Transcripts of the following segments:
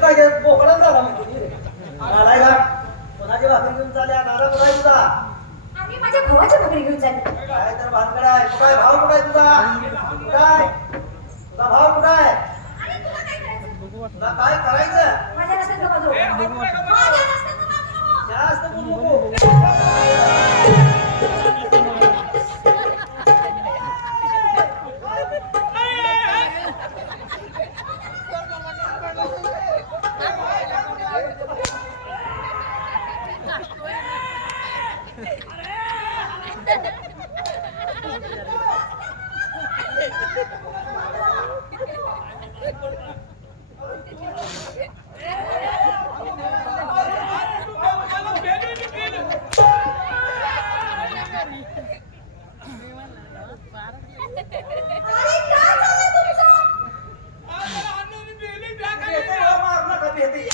काय घेत बोकडा झाला म्हणजे आलाय का? कोणाची भाकरी घेऊन चालल्या? दादा कुठं आहे तुझा? आम्ही माझ्या भावाच्या भाकरी घेऊन चाललो. काय तर भानगड आहे. कुठं आहे? भाव कुठं आहे तुझा? कुठं आहे? तुझा भाव कुठं आहे? तुला काय करायचं? माझ्या रस्त्यात. माझ्या रस्त्यात. जास्त बोलू नको. अरे काय झालं तुमचं? येते हो, मारणं कधी येते.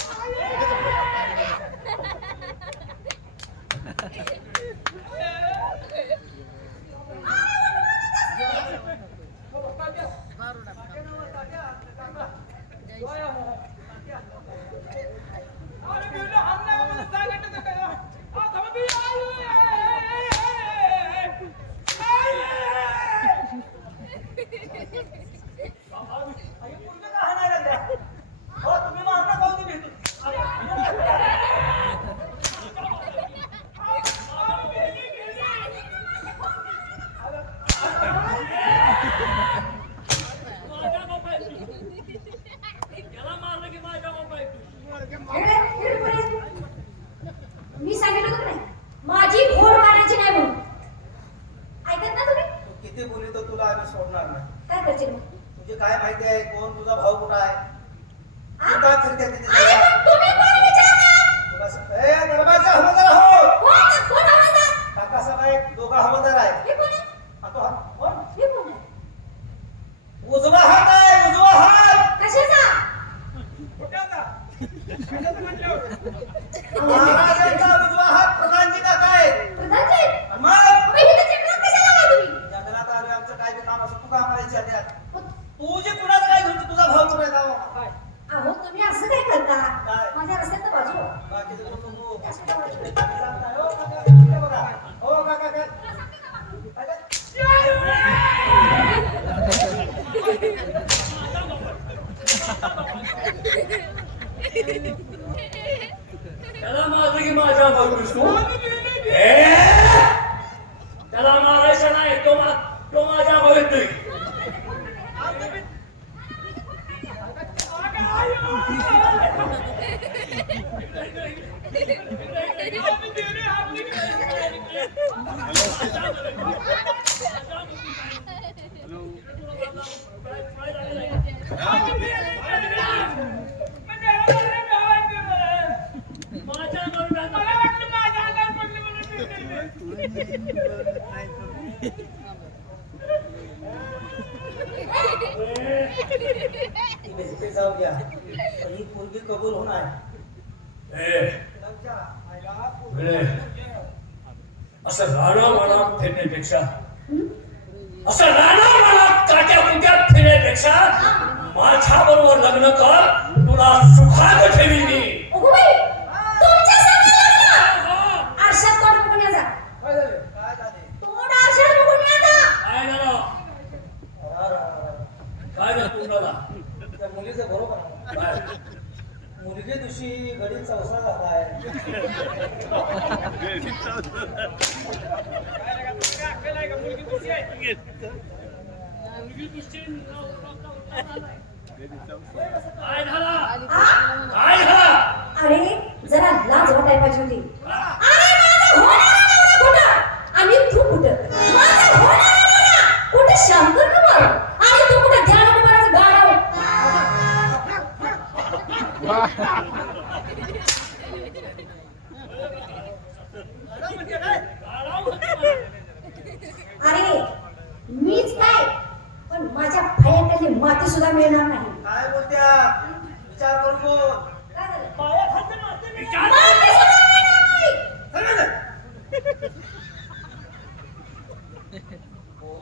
आई, मुलगी का हाणायला लागल्या? हो, तुम्ही मारणं खाऊ दे भेटून. इकडे, इकडे पुढे. मी सांगितलं होतं की नाही माझी घोड मारायची नाही म्हणून. ऐकत ना तुम्ही? तू किती बोलली तर तुला आम्ही सोडणार नाही. काय करशील मग? तुझे काय माहिती आहे? कोण? तुझा भाऊ कुठं आहे हा? तू काय फिरते तिथे अरे सगळं? मग तुम्ही कोण विचारणार? तुला स- ए, दरबारचा हवालदार आहो. कोण? कोण हवालदार? काकासाहेब आहे, दोघं हवालदार आहे हे कोण आहे? हा, तो हा- कोण? हे कोण आहे? उजवा हात आहे उजवा हात कशाचा? महाराजांचा उजवा हात प्रधानजी काका आहे प्रधानजी? मग मग इथं जंगलात कशाला आला तुम्ही? जंगलात आलोय आमचं काय बी काम असं तू का मग तू जे कुणाचं काय घेऊन तुझा भाऊ कुठे काय? अहो तुम्ही असं काय करता? काय? माझ्या रस्त्यात बाजू. तू- हो काका, बघा. काय? त्याला मारलं की माझ्या ए! त्याला मारायचं नाही. तो मा तो माझ्या मारतोय माझ्या ती जाऊ द्या. पण ही पोरगी कबूल होणार. असं राणा मनात फिरण्यापेक्षा असं राणा मनात काट्या कुट्यात फिरण्यापेक्षा माझ्या बरोबर लग्न कर तुला सुखात ठेवी मी अगो बाई, तुमच्या संग लग्न! आरशात तोंड बघून या जा. काय झाले काय झाले तोंड आरशात बघून या जा. काय झालं अरे, अरे, अरे, अरे. काय झालं तुला त्या मुलीचं बरोबर आहे. काय मुलगी दिवशी गडीत चौसा झालाय काय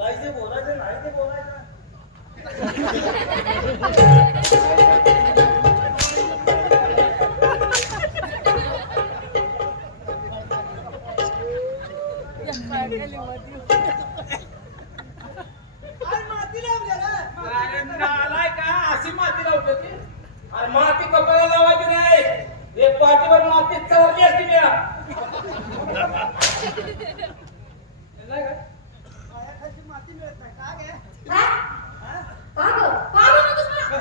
बोलायचे बोलायचे नाही ते बोलायचं आणि माती कपाला लावायची नाही एक पाठीवर माती चवरली असती मी नाही का? पायाखालची माती मिळत नाही का गे? काय हा? का ग का ग म्हणतोस मला?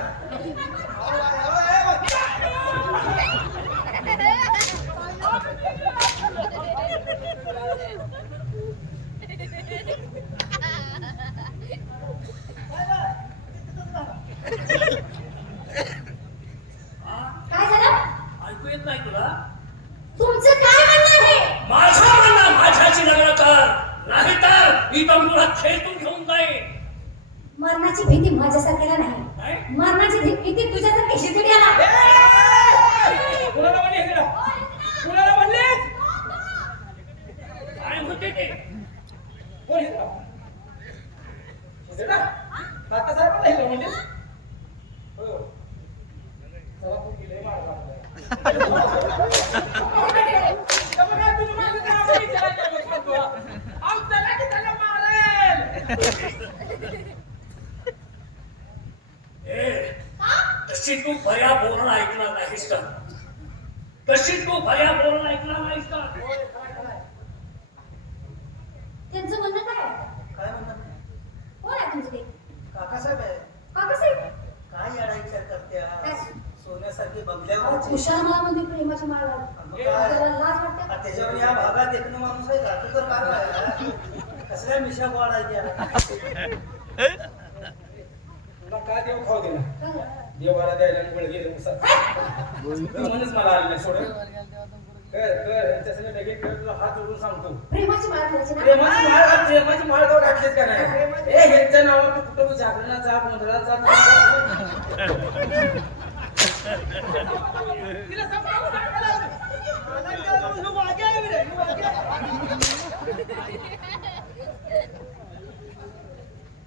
अहो, अहो, अहो, काय झालं ऐकू येत नाही तुला तुमचं काय म्हणणं आहे माझा म्हणणं माझ्याशी लग्न कर नाहीतर इथं तुला खेळून घेऊन जाईल मरणाची भीती माझ्यासारख्याला नाही काय? मरणाची भी- भीती तुझ्यासारख्या शिजुड्याला ए! कुणाला म्हणली हे तिला? कुणाला म्हणलीस? काय म्हणते ते कोण हे तिला? हे तिला? तात्यासाहेबांना हे म्हणलीस? होय, होय. चला, तू गेली, मार खाल्लाय. त्यामुळे काय तुम्ही माझं नाव नाही विचारायचं बघ म्हणतो. अहो, चला की त्याला मारेल. ए तशी तू भया बोलणं ऐकणार नाहीस का? तशी तू भया बोलणं ऐकणार नाहीस का? त्यांचं म्हणणं काय आहे? काय म्हणतात कोण आहे तुमचं काकासाहेब आहे काकासाहेब काय येडा विचार करते काय? सोन्यासारखी अहो, बंगल्यावरची खुशाल मला म्हणजे प्रेमाची माळ लावली. मग त्याला काय? लाज वाटते आ, त्याच्यावर या भागात एकनं माणूस आहे का तू तर काय आहे? कसल्या मिशा वाढायच्या तुला काय देव खाऊ दिला? देवाला द्यायला गेले म्हणूनच मला आलेलं सोड कर कर. यांच्यासंग लगेच कर, तुला हात जोडून सांगतो. प्रेमाची माळ घालायची ना? प्रेमाची माळ घाल, प्रेमाची माळ गाव घातलीस का नाही? ए ह्यांच्या नावावर तू कुठं जागरणा जा गोंधळात जा तिला समजावून सांगायला आहे.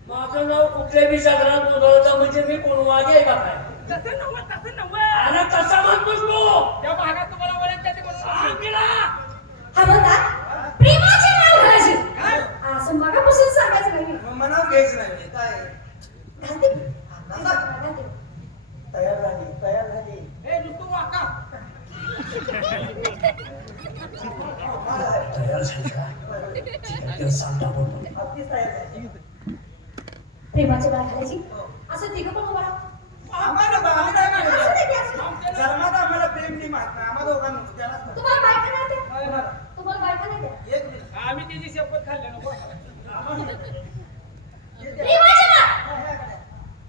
माझं नाव कुठल्या बी जागरात नोंदवलं म्हणजे मी कोण वागे आहे का काय? तसं नव्हं, तसं नव्हं. अरे कसा म्हणतोस तू? त्या भागात तुम्हाला ओळखतात ते म्हणून सांग तिला. हा म्हणतात प्रेमाची माळ घालायची असं मगापासून सांगायचं नाही मनावर घ्यायचं नाही म्हणजे काय. तयार झाली तयार झाली ए, नुसतं वाका. काय आहे? तयार झाली का ठीक आहे, ते सांगता बोलतो अगदीच तयार झाली प्रेमाची माळ घालायची असं तिघं पण उभा राहा. आम्हाला बा- आम्ही नाही आम्हाला प्रेम आम्हाला दोघांना. तुम्हाला बायका. तुम्हाला बायका? एक मिनिट आम्ही त्याची शपथ खाल्ली नको प्रेमाची माळ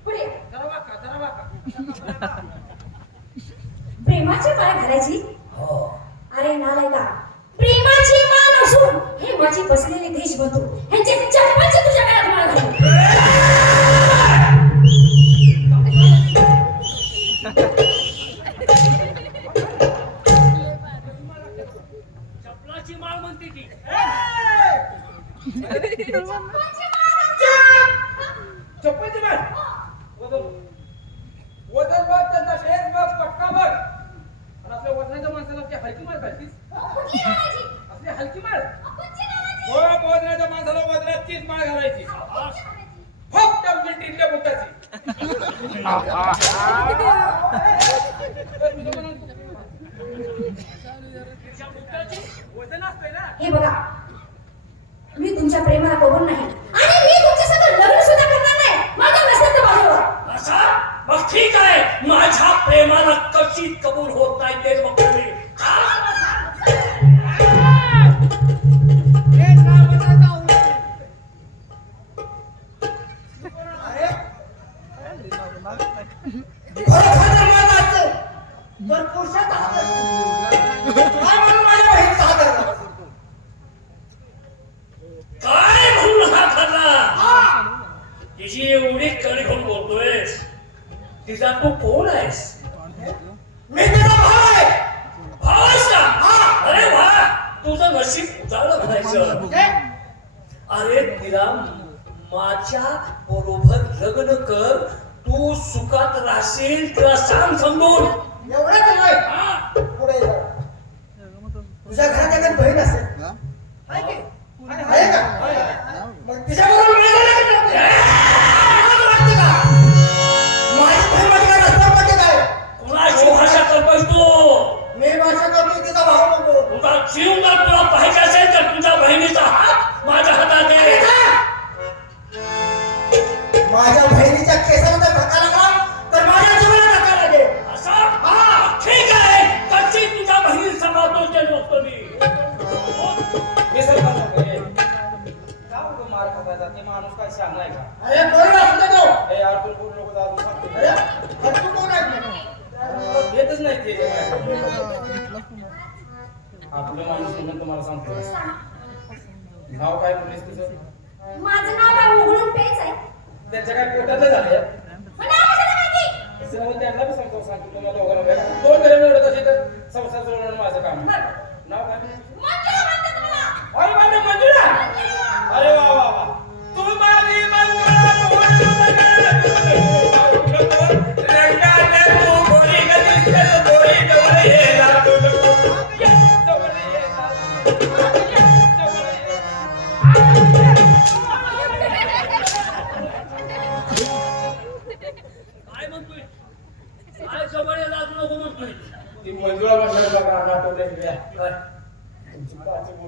पुढे या. जरा वाका जरा वाका प्रेमाची माळ घालायची? हो. अरे नालायका प्रेमाची माळ नसून हे माझी बसलेले देशबंधू ह्यांचे चप्पलची तुझ्या गळ्यात माळ घाल चपलाची माळ म्हणते ती. चप्पलची माळ. Ah. माझ्या बरोबर लग्न कर. तू सुखात राहशील तुला सांग समजून. त्यांना बी समजावून सांगतो तुम्हाला वगैरे दोन घरी मिळत असेल तर संसार जोडणं माझं काम.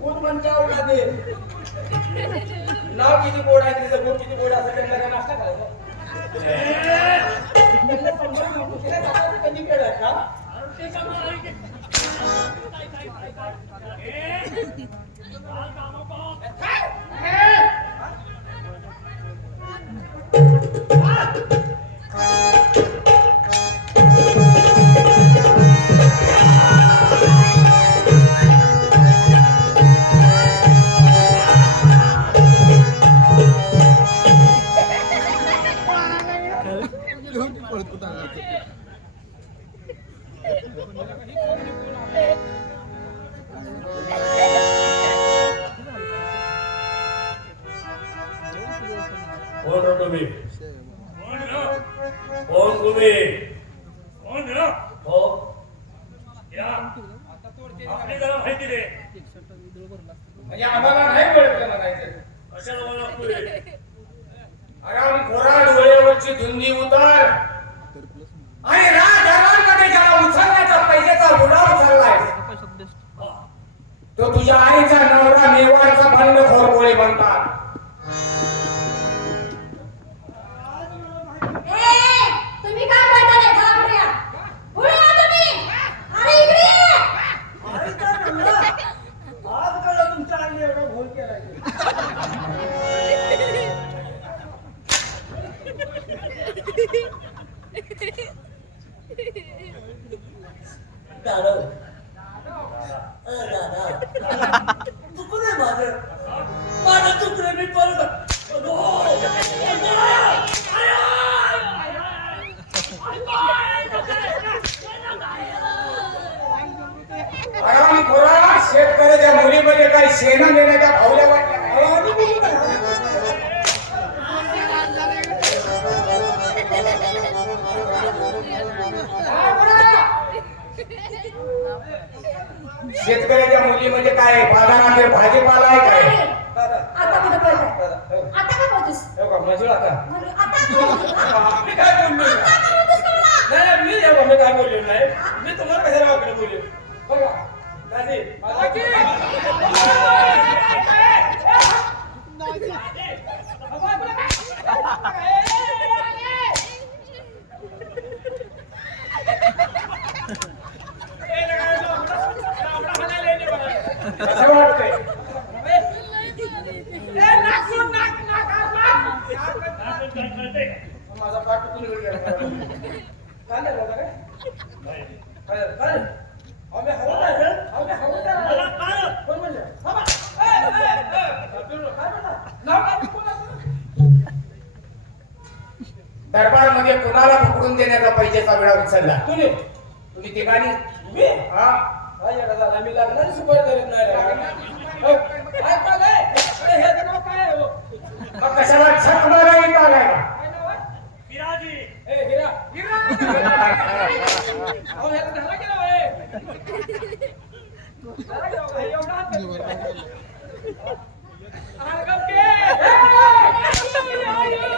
कोण म्हणते आवडला ते नाव किती गोड आहे तिचं? गोड किती गोड असं त्यांना नाश्ता करायचा? कोण तुम्ही. कोण तुम्ही. हो. आपली जरा माहिती दे. म्हणजे आम्हाला 街上人家家跑。येडा झाला मी लागणार सुपारी धरीत नाही हो, काय पागल आहे? अरे, ह्याचं नाव काय आहे हो? मग कशाला छक मारायला आलाय का? काय नाव आहे? विराजी ए, हिरा. अहो, ह्याचं धरा की नाव आहे? धरा की नाव आहे? एवढा हात करतो. आळगम के. ए, आई, आई, आई.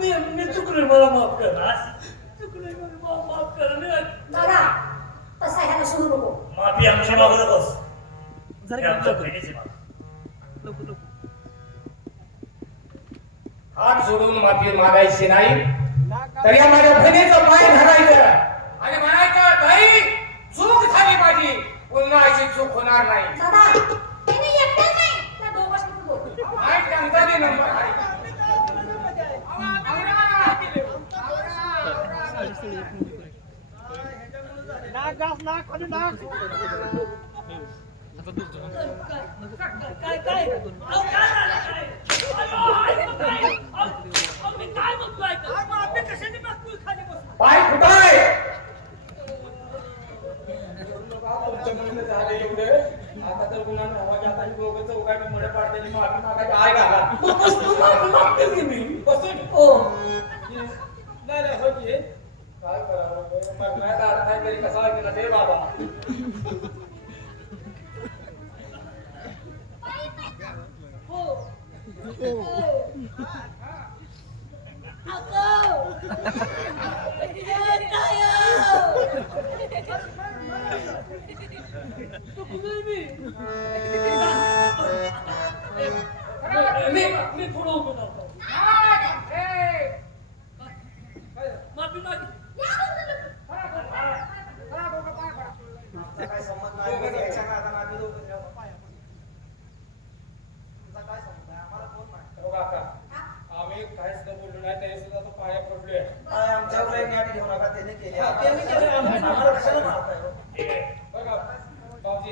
मी मी चुकलोय मला माफ कर आज चुकलोय मला मा- माफ कर मी दादा तसा ह्याला सोडू नको. माफी आमची मागू नकोस. हे आमच्या बहिणीची माफी हात जोडून माफी मागायची नाही तर या माझ्या बहिणीचं पाय धरायचं. आणि म्हणायचं ताई चूक झाली माझी. पुन्हा अशी चूक होणार नाही. दादा नाही. त्या त्यांचा बी नंबर आहे. काय काय अहो, काय झालं काय? काय? काय मी मी थोडं उभं राहतो. माफी मागी काय संबंध नाही दोघं याच्या जायचं. नादानं आम्ही दोघं जाऊ. तुझा काय संबंध आहे आम्हाला कोण माहिती हो काका आम्ही काय सुद्धा बोललो नाही तरी सुद्धा तो पाया पडलोय काय आमच्यावर एक गाठी घेऊ नका त्याने केली हा, त्यांनी केली, आम्ही- आम्हाला कशाला मारताय हो? ठीक आहे. बघा भाऊजी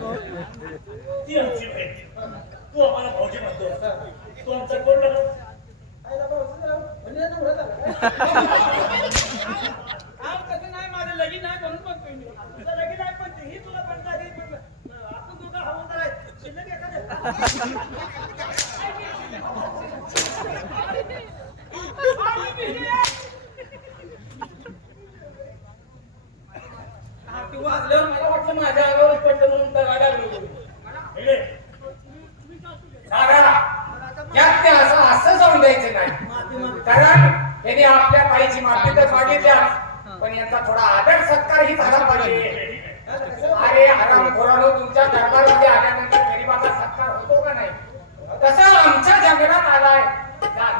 ती आमची तू आम्हाला भाऊजी म्हणतो तू आमचा कोण नाही माझं लगीन नाही म्हणून पण तुझं लगीन आहे पण ही तुला पण आपण दोघं हवं आहे शिल्लक हा, ती वाजल्यावर मला वाटलं माझ्या अंगावर पडलं म्हणून दगा लागलो ठीक आहे. दादा यात ते असं असं जाऊन द्यायचं नाही कारण यांनी आपल्या ताईची माफी तर मागितल्या पण यांचा थोडा आदर सत्कार ही झाला पाहिजे. अरे हरामखोरानो तुमच्या दरबारमध्ये आल्यानंतर गरीबाचा सत्कार होतो का नाही? तसं आमच्या जंगलात आलाय. सत्कार